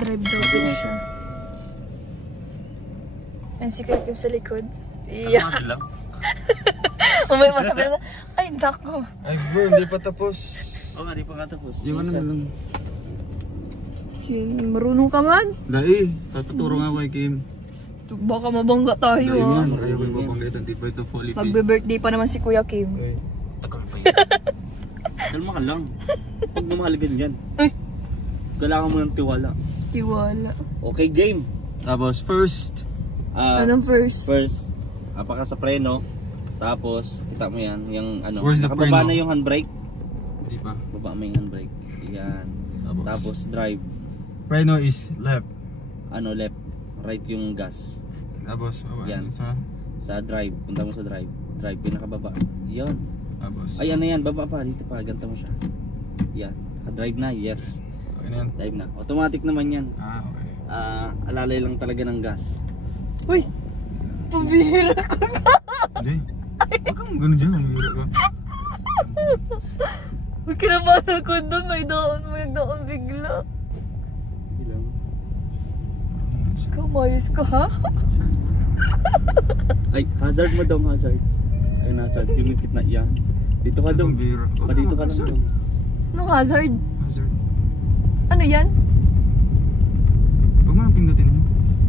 Nagdadrive daw din siya. Yan si Kuya Kim sa likod. Iya. Umay masabi na, ay nako. Ay bro, hindi pa tapos. Oo nga, di pa nga tapos. Yung ano na lang. Marunong ka man? Dai, tatuturo nga kay Kim. Baka mabangga tayo Dai ah. man, ayaw ko mabangga ito. Di pa ito fully paid. Magbe-birthday pa naman si Kuya Kim. Okay. Tagal pa yun. Kalma ka lang. Huwag mo mahalagan yan. Ay! Kailangan mo ng tiwala. Tiwala. Okay, game. Tapos first. Anong first? First, apaka sa preno. Tapos, kita mo yan, yung ano, Where's the nakababa preno? na yung handbrake. Di pa. Baba mo yung handbrake. Yan. Tapos drive. Preno is left. Ano, left. Right yung gas. Tapos, Yan. Sa drive. Punta mo sa drive. Drive, pinakababa. Yan. Tapos. Ay, ano yan, baba pa. Dito pa, ganito mo siya. Yan. Drive na, yes. Okay na yan. Drive na. Automatic naman yan. Okay. Alalay lang talaga ng gas. Uy! Pabihira ko na! Hindi. Huwag kang gano'n dyan, mamira ka. Huwag kinabahan ako doon, may doon bigla. Ilang? Ikaw, mayos ka ha? Ay, hazard mo daw, hazard. Ayun, hazard. Yung gitna yan. Dito ka daw. Mamira. Dito ka lang daw. No hazard? Hazard. Ano yan? Huwag mo nang pindutin yun.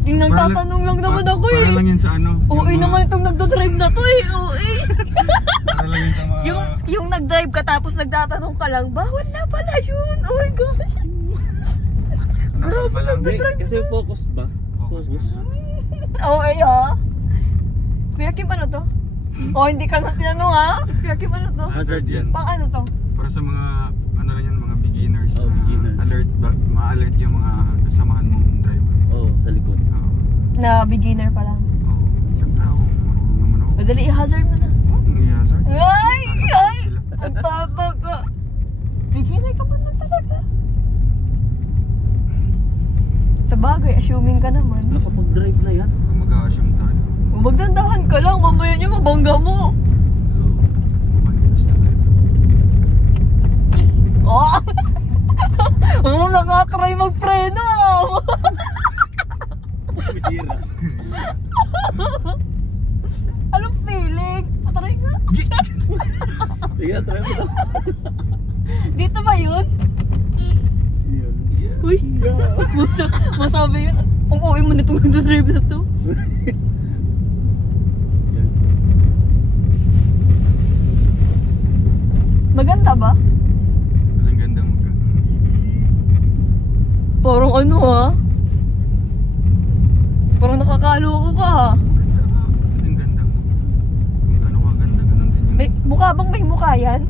Yung nagtatanong lang naman ako eh. Para lang yan sa ano. Oo naman itong nagdadrive na to eh. Oo Para lang yan sa mga... yung nagdrive ka tapos nagtatanong ka lang, bawal na pala yun. Oh my gosh. Grabe lang. Hindi, kasi focused ba? Focus. Oo eh ha. Kuya Kim, ano to? Oh, hindi ka na tinanong ha? Kuya Kim, ano to? Hazard yan. Pang ano to? Para sa mga, ano lang yan, mga beginners. Oh, beginners. Alert, ma-alert yung mga kasamahan mong driver. Oo, sa likod. Na beginner pa lang. Oo. Siyempre ako, marunong naman ako. Madali, i-hazard mo na. Hazard. Ay! Ay! Ang tata ka. Beginner ka man lang talaga. Sa bagay, assuming ka naman. Nakapag-drive na yan. Kung mag-a-assume tayo. Magdandahan ka lang, mamaya niya mabangga mo. Manifest na tayo. Oh! Oo, nakatry magpreno. Bihira. Anong feeling? Patry nga. Sige, try mo lang. Dito ba yun? Yan. Uy! Masabi yun. Ang uwi mo nitong nagdadrive na to. Yan. Maganda ba? Ang ganda mo ka. Parang ano ha? Parang nakakaloko ka ha? Ganda nga. Kasi ang ganda mo. Kung gaano ka ganda, ganun din yun. May, mukha bang may mukha yan?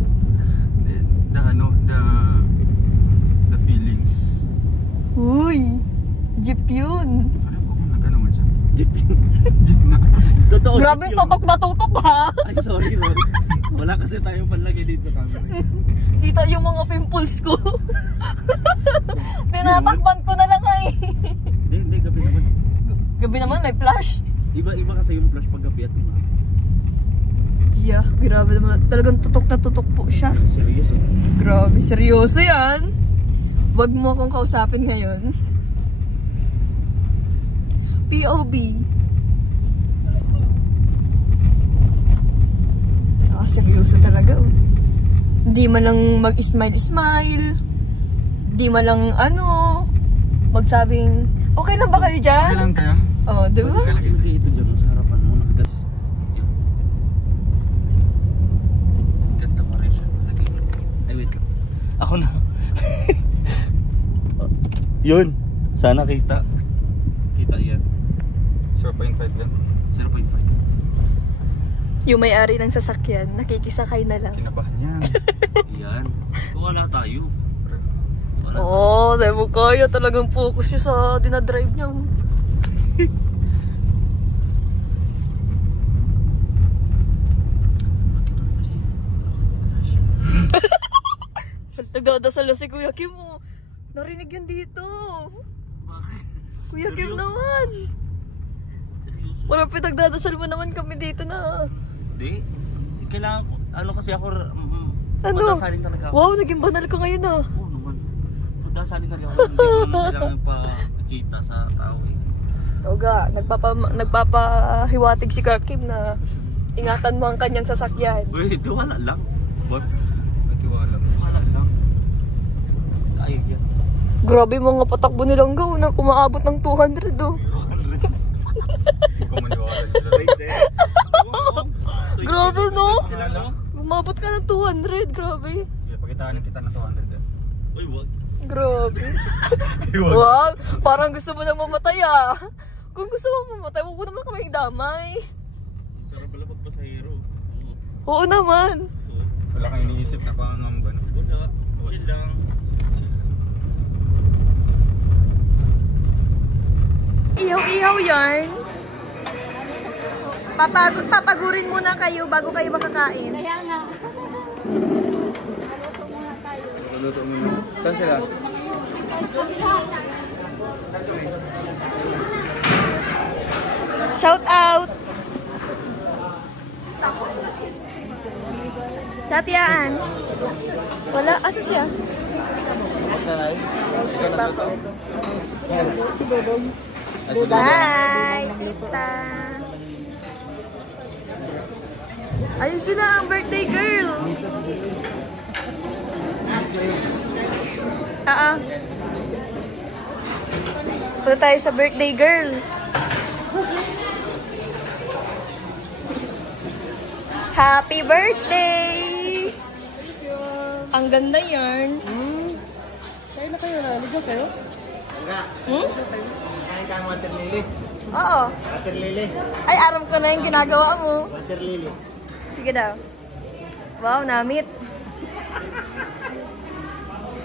The feelings. Uy! Jeep yun. Ano ba kung nag-ano man siya? Jeep yun. Jeep na. Totoo. Grabe, jeep yun. totok na totok ha? Ay, sorry. Wala kasi tayong panlagay dito sa camera. Dito yung mga pimples ko. Tinatakpan ko na lang ay. Hindi, gabi naman. Gabi naman may flash. Iba kasi yung flash pag gabi at umaga. Yeah, grabe naman. Talagang tutok na tutok po siya. Serious oh. Grabe, seryoso yan. Wag mo akong kausapin ngayon. POB. Seryoso talaga oh. Hindi man lang mag-smile-smile. Hindi man lang ano, magsabing, okay lang ba kayo dyan? Okay lang kaya? Oh, di ba? Hindi ito dyan sa harapan mo. Nakagas. Ganda mo rin siya. Ay, wait lang. Ako na. Yun. Sana kita. Kita yan. 0.5 yan. 0.5. Yung may-ari ng sasakyan, nakikisakay na lang. Kinabahan yan. Yan. Wala tayo. Wala Oo, dahil mo kaya talagang focus siya sa dinadrive niya. Nagdadasal na si Kuya Kim mo. Narinig yun dito. Kuya Kim naman. Walang pinagdadasal mo naman kami dito na. Hindi. Kailangan ko. Ano kasi ako. Ano? Madasalin talaga ako. Wow, naging banal ka ngayon ah. Oo naman. dasalin na rin ako. Hindi ko naman kailangan pa-kita sa tao eh. Toga, nagpapahiwatig si Kakim na ingatan mo ang kanyang sasakyan. Uy, wala lang. What? Matiwala mo. Wala lang. Ay, yan. Grabe mga patakbo nilang gaw na umaabot ng 200 oh. Hindi ko maniwala nila. Race eh. Grabe no? Wala lang. Umabot ka ng 200, grabe. Sige, pakitaan kita na 200 eh. Uy, what? Grabe. Wow, parang gusto mo na mamatay ah. Kung gusto mo mamatay, huwag mo naman kami damay. Sarap pala pagpasahero. Oo naman. Wala kang iniisip na pangangamba. No? Wala. Chill lang. Ihaw-ihaw yan. Papagurin muna kayo bago kayo makakain. Kaya nga. Luto muna. Saan sila? Shout out! Satyaan. Wala. Asa siya? Saan ay? Saan na luto? Hi! Tita! Ayun sila ang birthday girl! Punta tayo sa birthday girl. Happy birthday! Ang ganda yarn. Kaya na kayo, naligaw kayo? Kain ka ang water lily. Oo. Water lily. Ay, aram ko na yung ginagawa mo. Water lily. Sige daw. Wow, namit.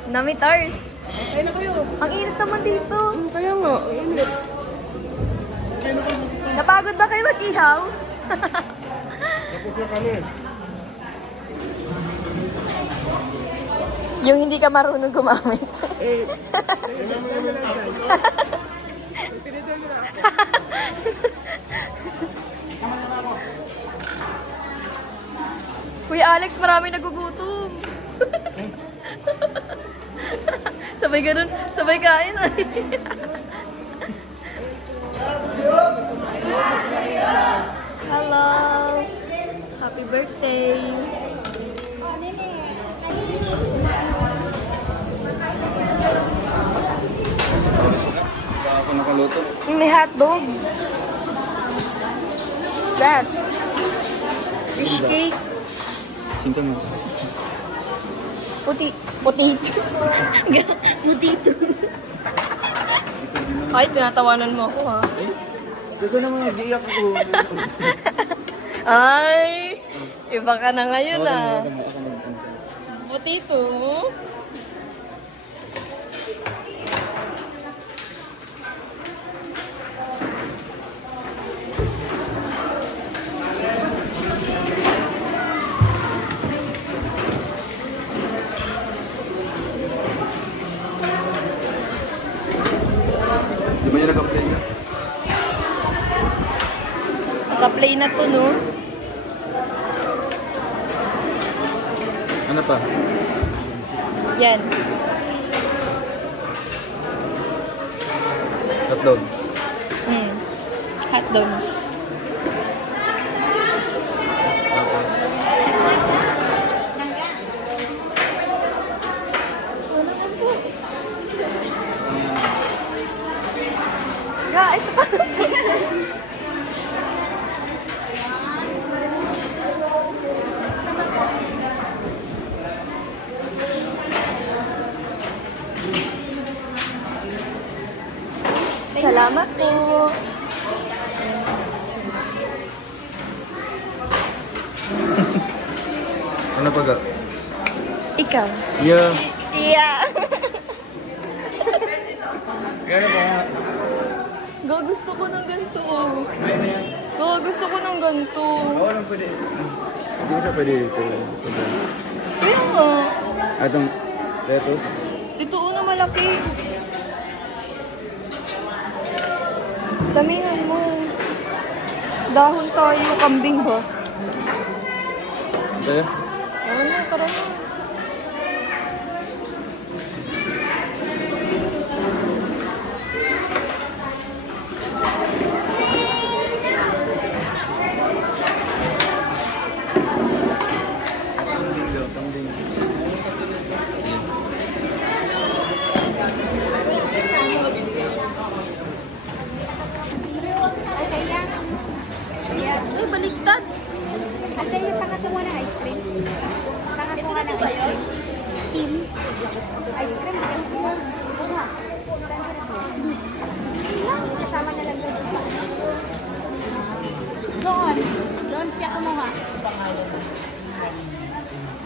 Namitars. Kaya na kayo. Ang init naman dito. Kaya nga, init. Napagod ba kayo mag-ihaw? Kapot na kami. Yung hindi ka marunong gumamit. Kuya Alex, marami nagugutom. Sabay ganun, sabay kain. Hello. Happy birthday. Ako nakaluto. May hotdog. What's that? Fish cake. Sintamos. Potito. Potito. Ay, tinatawanan mo ako ha. Kasi naman nag-iiyak ako. Ay, iba ka na ngayon ah. Potito. Di ba yung nag-apply na? Naka-play na to, no? Ano pa? Yan. Hot dogs. Hot dogs. Tapos, Ya, ito pa. Salamat po. ano pa ga? Ikaw. Yeah. Yeah. Gano'n ba? Go, gusto ko ng ganito. Go, gusto ko ng ganito. Oo lang pwede. Hindi mo siya pwede ito. Kaya nga. Itong lettuce. Ito na malaki. Damihan mo. Dahon tayo, kambing ba? Ito Oo na, tara na.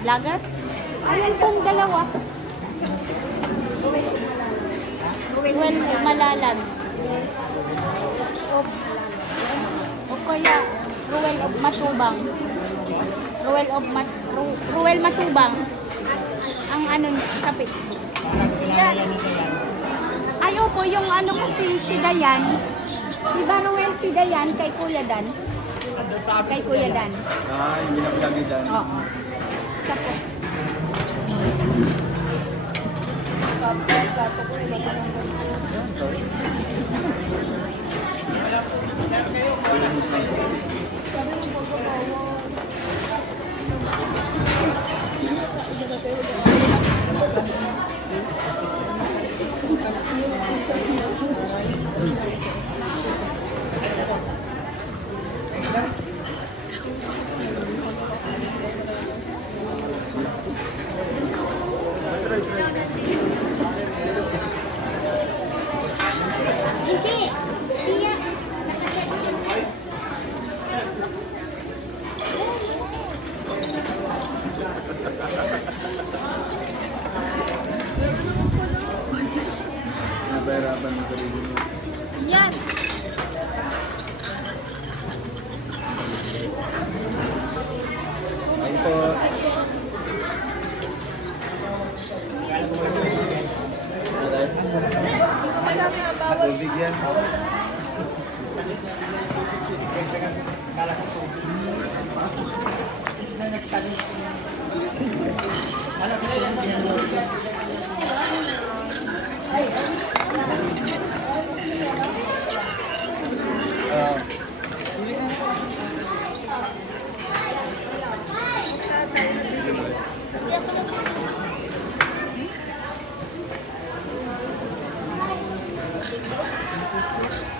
Vlogger? Ayun pong dalawa. Ruel Malalag. O kaya Ruel of Matubang. Ruel Matubang. Ang ano sa Facebook. Yan. Ay, opo, yung ano kasi si Dayan. Di ba Ruel si Dayan kay Kuya Dan? Kay Kuya Dan. Yung binablog niya dyan. Oo. Isa po. Hindi. Siya. Napahirapan mo sarili mo. Yan. Ayun po. Tubig yan.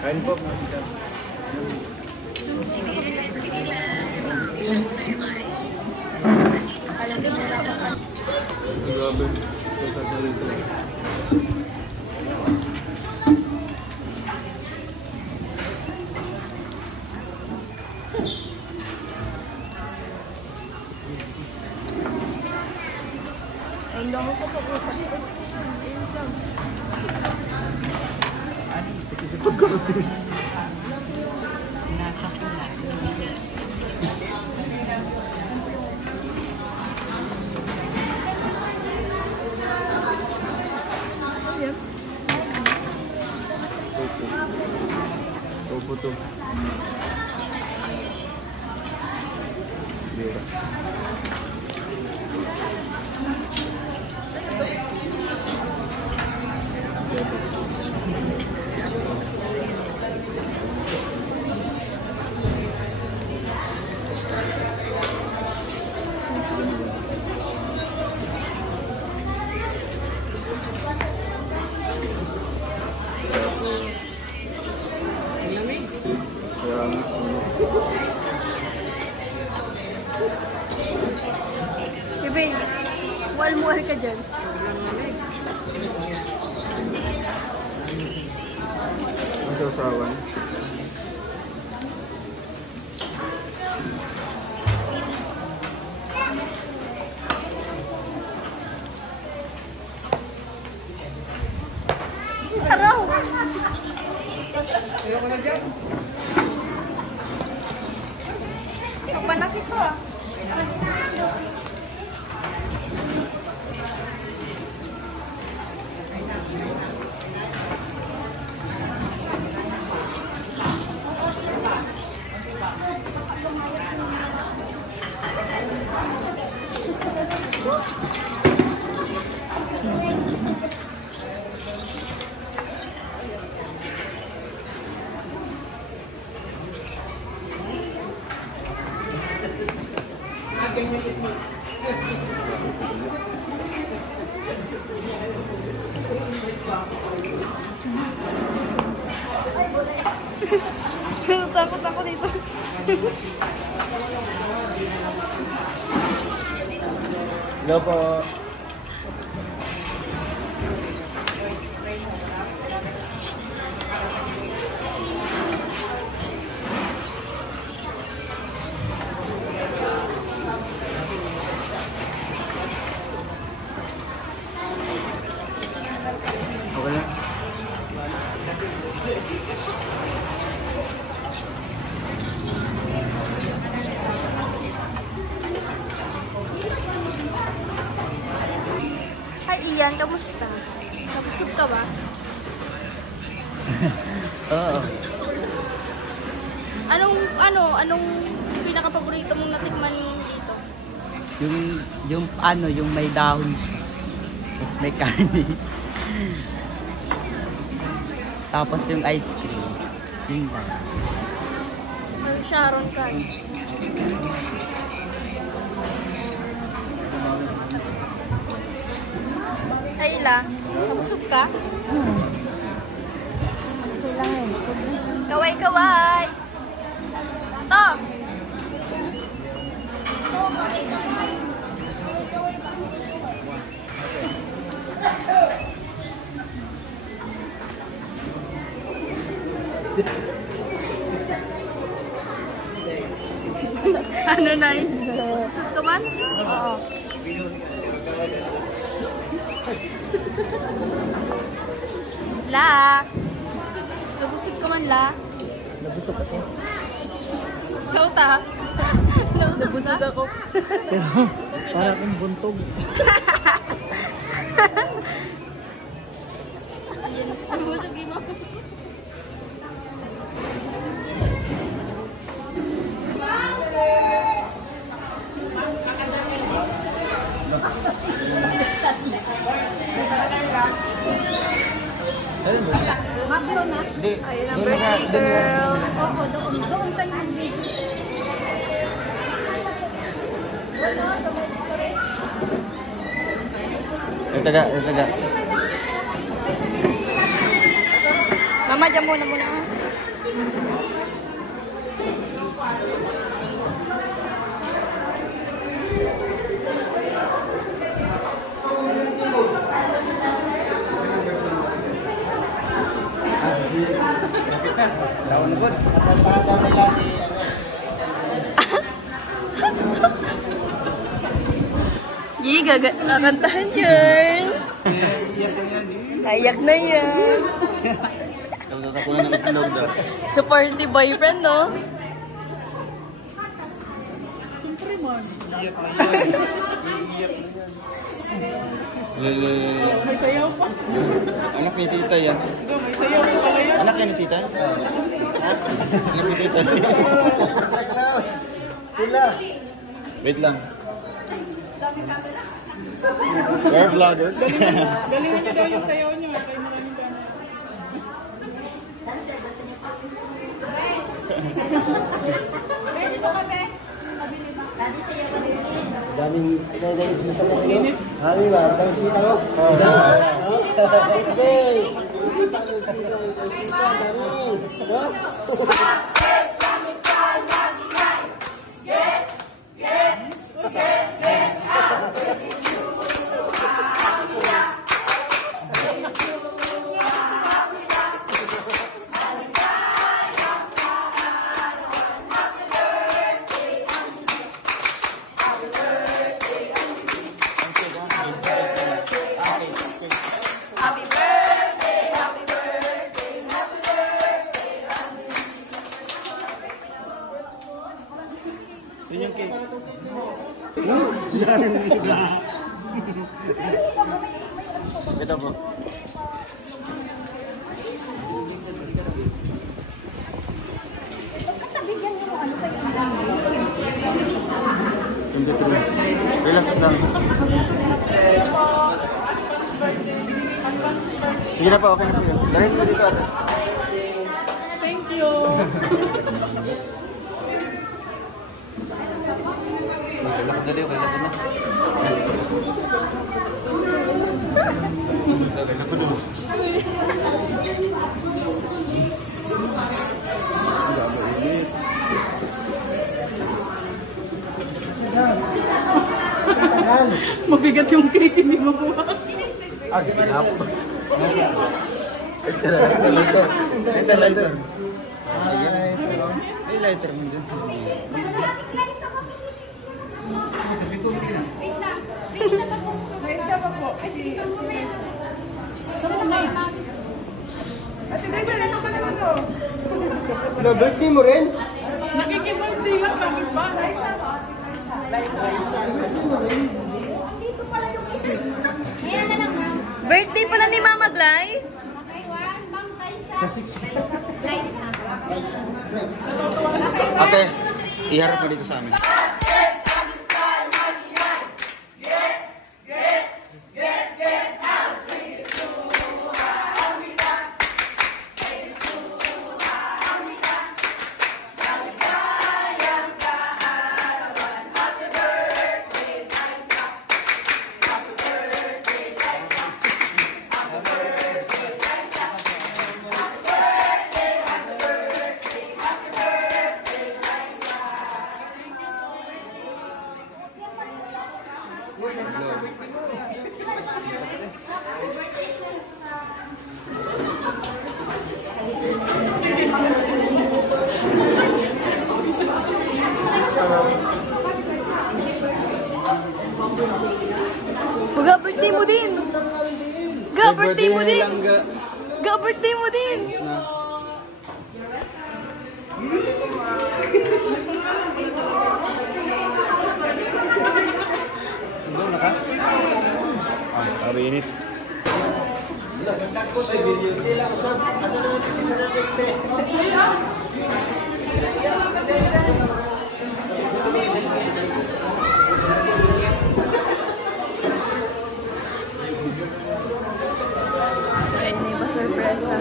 Kain po. Grabe. Ito sa dito. Opo to. Bira. Kaya nga. Ibe, mual-mual ka dyan. Ang sasawan. Taraw! Papanakit ko ah. Takot ako dito. Hello po. Dayan, kamusta? Nabusog ka ba? Oo. Anong pinaka-paborito mong natikman dito? Yung may dahon siya. Tapos may karne. Tapos yung ice cream. Yun lang. Ang Sharon ka. Ayla, nabusog ka? Kaway-kaway! To! Ano na yun? Busog ka man? Oo. La! Nabusog ka man, La? Nabusog ako. Ikaw ta? Nabusog ka? ako. Pero para akong buntog. Nabusog mo. Hindi. Ayun ang birthday girl. Oo, doon ka lang. Taga. Mama, dyan muna. Kakantahan yun. Ayak na yan. Tapos ako na ng itlog daw. Supportive boyfriend, no? May sayaw pa. Anak ni tita yan. May sayaw pa pala yan. Anak ni tita? Anak ni tita. Wait lang. We're vloggers. Galingan niyo daw yung sayaw niyo. Kaya maraming gano'n. Daming kita tayo. Hari ba? Daming kita ko. Okay. Kita dami. Yun yung cake. Ito po. Hindi true. Relax lang. Sige na po, okay na po yun. Dalhin mo dito ate. Thank you. Lakad na din, okay na. Mabigat yung cake, hindi mo buha. Ito lighter. May lighter mo dun. May isa pa po. Ate Daisy, ano ka naman to? Birthday mo rin? Nakikipag-day lang kami ba? Ayan na lang, ma'am. Birthday pala ni Mama Glay. Ate, iharap mo dito sa amin. Ga, birthday mo din. Ga, birthday mo din. Ga, birthday mo din. Init. Ay, may pa-surpresa.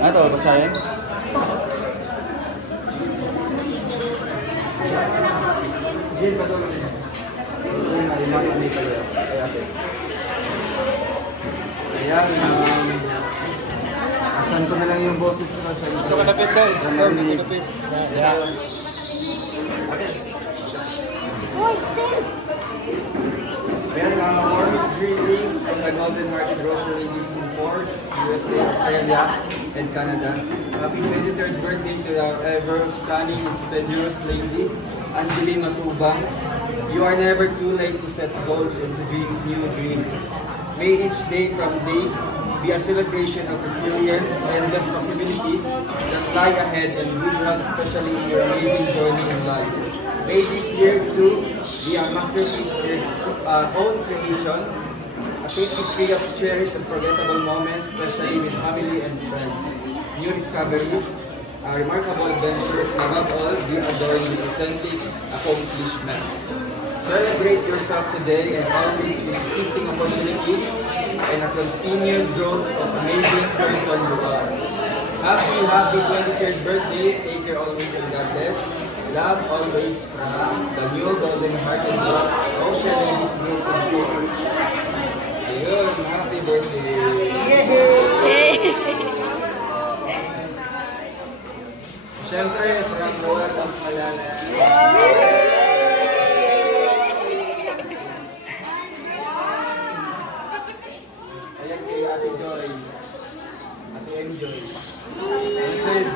Ano to, basahin? Ayan, asan ko na lang yung boses ko sa ito. Ito kalapit tayo. Kalapit. Ayan, mga warmest greetings from the Golden Market Grocery in Force, USA, Australia, and Canada. Happy 23rd birthday to our ever stunning and splendorous lady, Angeline Matubang. You are never too late to set goals and to dream new dreams. May each day from day be a celebration of resilience and endless possibilities that lie ahead and wisdom, especially in your amazing journey in life. May this year too be a masterpiece of your own creation, a fate history of cherished and forgettable moments, especially with family and friends. New discovery, remarkable adventures, and above all, be adorned with authentic accomplishment. Celebrate yourself today and always with existing opportunities and a continued growth of amazing person you are. Happy 23rd birthday. Take care always and God bless. Love always from the new Golden Hearted Ocean Ladies Group of Viewers. Ayun, happy birthday. Siyempre, from Lord of Malala. Ayan kay Ate Joy. Ate Enjoy. Message.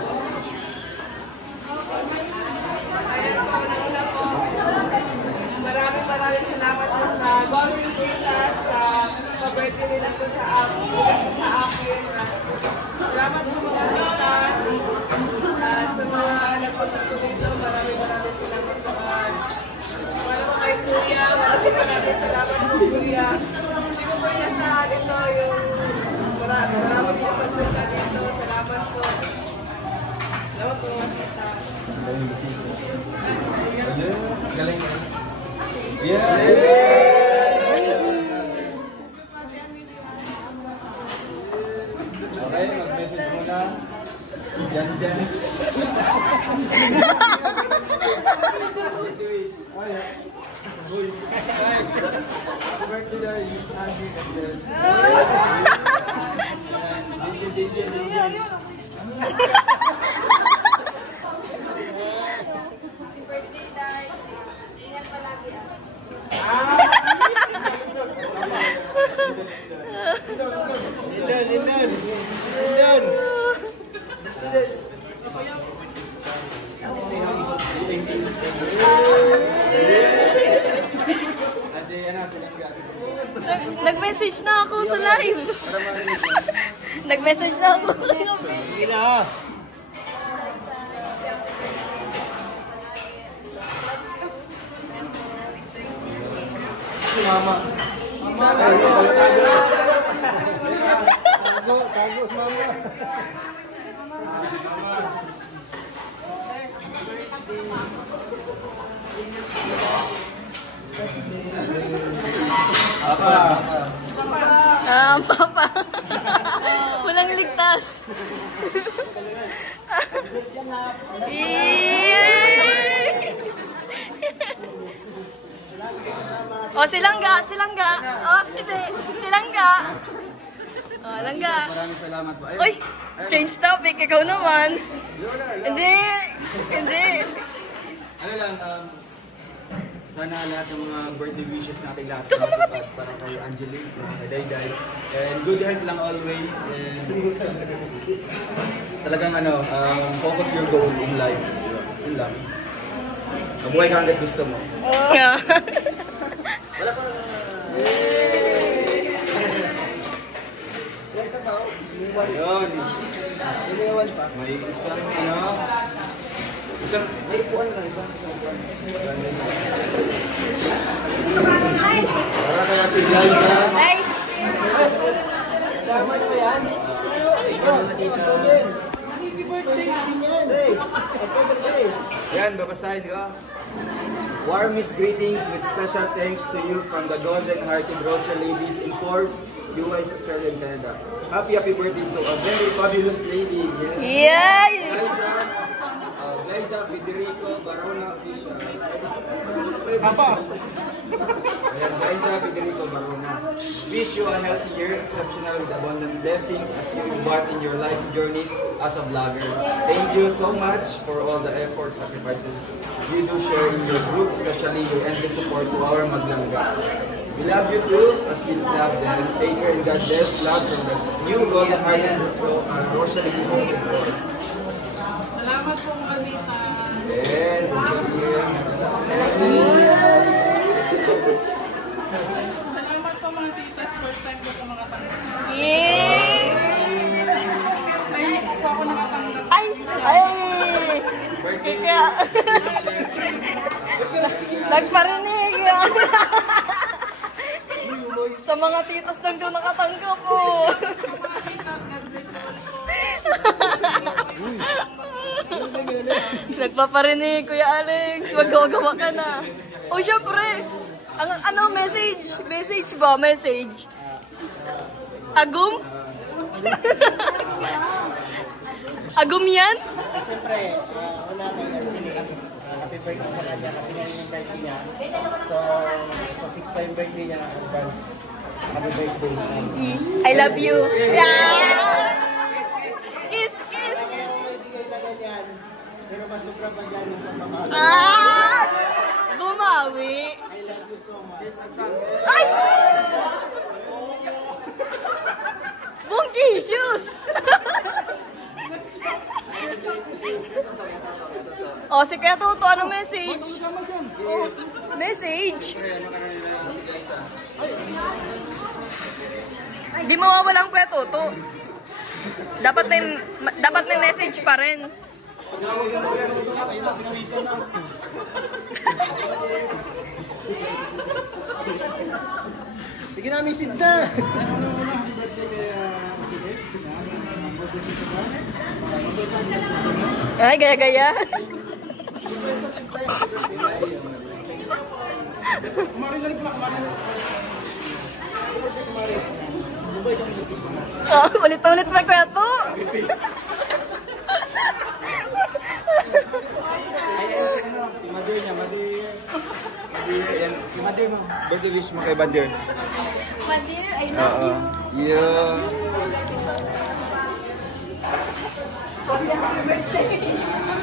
Maraming salamat po sa Golden Titas, sa pag-birthday nila po sa akin. Salamat po mga titas. At sa mga nagpunta po dito, maraming salamat po. Wala po kay Kuya, maraming salamat po Kuya. Hindi ko po nasa dito yung maraming po pagpunta dito. Salamat po. Salamat po mga titas. Galing bisita. Galing. Yeah! Okay, mag-message muna. Diyan. Nag-message na ako sa live. Nag-message na ako. Mama. Tago sa mama. Papa. Walang ligtas. Oh, silangga. Oh, hindi. Silangga. Oh, langga. Maraming salamat po. Uy, change topic. Ikaw naman. Hindi. Ano lang, sana lahat ng mga birthday wishes natin lahat matupad para kay Angelique, kay Dayday. And good health lang always. And talagang focus your goal in life. Yun lang. Mabuhay ka hanggat gusto mo. Yeah. Wala pa. Yun. May isang may ipuan lang, isang upuan. Para kay Ate Liza. Nice. Tama na ba yan? Yan, babasahin ko. Warmest greetings with special thanks to you from the Golden Hearted Rosary Ladies in Force, US, Australia, and Canada. Happy birthday to a very fabulous lady. Yeah. Liza Federico Barona Official. Papa. Ayan, Liza Federico Barona. Wish you a healthy year, exceptional with abundant blessings as you embark in your life's journey as a vlogger. Thank you so much for all the effort, sacrifices you do share in your group, especially your endless support to our Maglangga. We love you too, as we love them. Take care and God bless. Love from the new Golden Hearted Rosary Ladies in Force. Salamat po mga tita. And Salamat po mga tita. First time ko po makatanggap. Yeah. Sa inyo po ako nakatanggap. Ay. birthday Kaya. wishes. Nagparinig. Sa mga titas lang doon nakatanggap po. Mga titas, God bless you all po. Nagpaparinig, Kuya Alex. Magagawa ka na. O, syempre. Message ba? Message. Agum? Agum yan? Siyempre, una na yan. Happy birthday sa kanya kasi ngayon yung birthday niya. So 6 pa yung birthday niya, advance. Happy birthday. I love you. Yeah! Kiss! Bigay na ganyan, pero mas sobra pa dyan yung pagmamahal. Bumawi. I love you so much. Ay! Bunky shoes! Si Kuya Toto, ano message? Message? Di mawawala ang Kuya Toto. Dapat may message pa rin. Sige na, message na! Ay, gaya-gaya. Ulit-ulit pa Kuya To. Si Madir niya, Madir. Si Madir mo. Birthday wish mo kay Madir. Madir, I love you. Yeah. Happy birthday.